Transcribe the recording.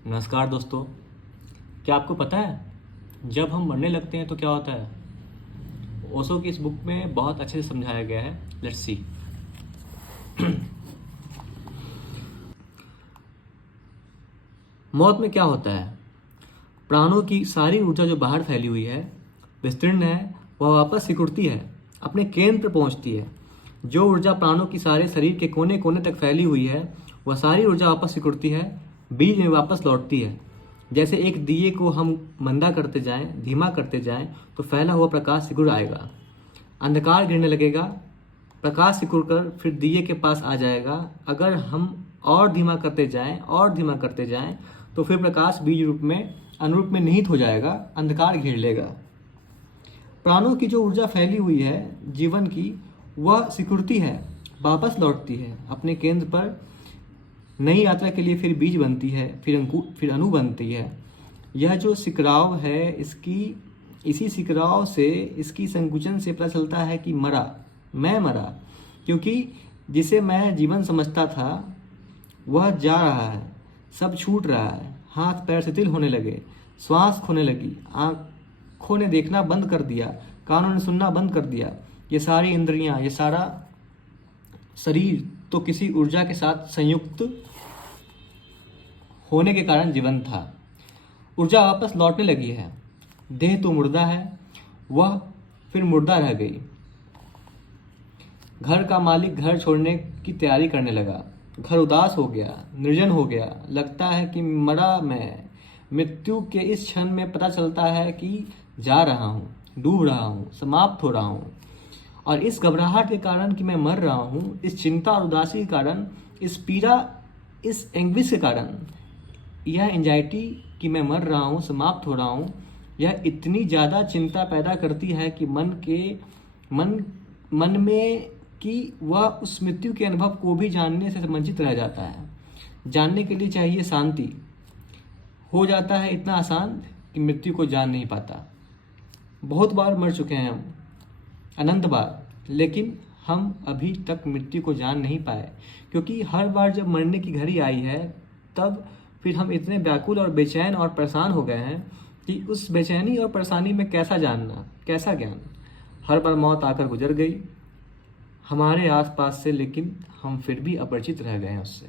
नमस्कार दोस्तों। क्या आपको पता है जब हम मरने लगते हैं तो क्या होता है? ओशो की इस बुक में बहुत अच्छे से समझाया गया है। Let's see. मौत में क्या होता है? प्राणों की सारी ऊर्जा जो बाहर फैली हुई है, विस्तीर्ण है, वह वापस सिकुड़ती है, अपने केंद्र पर पहुंचती है। जो ऊर्जा प्राणों की सारे शरीर के कोने कोने तक फैली हुई है, वह सारी ऊर्जा वापस सिकुड़ती है, बीज में वापस लौटती है। जैसे एक दिए को हम मंदा करते जाएं, धीमा करते जाएं, तो फैला हुआ प्रकाश सिकुड़ आएगा, अंधकार गिरने लगेगा, प्रकाश सिकुड़कर फिर दिए के पास आ जाएगा। अगर हम और धीमा करते जाएं और धीमा करते जाएं, तो फिर प्रकाश बीज रूप में अनुरूप में निहित हो जाएगा, अंधकार घेर लेगा। प्राणों की जो ऊर्जा फैली हुई है जीवन की, वह सिकुड़ती है, वापस लौटती है अपने केंद्र पर। नई यात्रा के लिए फिर बीज बनती है, फिर अणु बनती है। यह जो सिकराव है, इसी सिकराव से, इसकी संकुचन से पता चलता है कि मैं मरा, क्योंकि जिसे मैं जीवन समझता था वह जा रहा है, सब छूट रहा है, हाथ पैर शिथिल होने लगे, श्वास खोने लगी, आँखों ने देखना बंद कर दिया, कानों ने सुनना बंद कर दिया। ये सारी इंद्रियां, ये सारा शरीर तो किसी ऊर्जा के साथ संयुक्त होने के कारण जीवन था। ऊर्जा वापस लौटने लगी है। देह तो मुर्दा है, वह फिर मुर्दा रह गई। घर का मालिक घर छोड़ने की तैयारी करने लगा। घर उदास हो गया, निर्जन हो गया। लगता है कि मरा मैं। मृत्यु के इस क्षण में पता चलता है कि जा रहा हूँ, डूब रहा हूँ, समाप्त हो रहा हूँ। और इस घबराहट के कारण कि मैं मर रहा हूँ, इस चिंता और उदासी के कारण, इस पीड़ा, इस एंग्विश के कारण, यह एंजाइटी कि मैं मर रहा हूँ, समाप्त हो रहा हूँ, यह इतनी ज़्यादा चिंता पैदा करती है कि मन में कि वह उस मृत्यु के अनुभव को भी जानने से वंचित रह जाता है। जानने के लिए चाहिए शांति। हो जाता है इतना आसान कि मृत्यु को जान नहीं पाता। बहुत बार मर चुके हैं हम, अनंत बार, लेकिन हम अभी तक मृत्यु को जान नहीं पाए, क्योंकि हर बार जब मरने की घड़ी आई है, तब फिर हम इतने व्याकुल और बेचैन और परेशान हो गए हैं कि उस बेचैनी और परेशानी में कैसा जानना, कैसा ज्ञान। हर बार मौत आकर गुजर गई हमारे आसपास से, लेकिन हम फिर भी अपरिचित रह गए हैं उससे।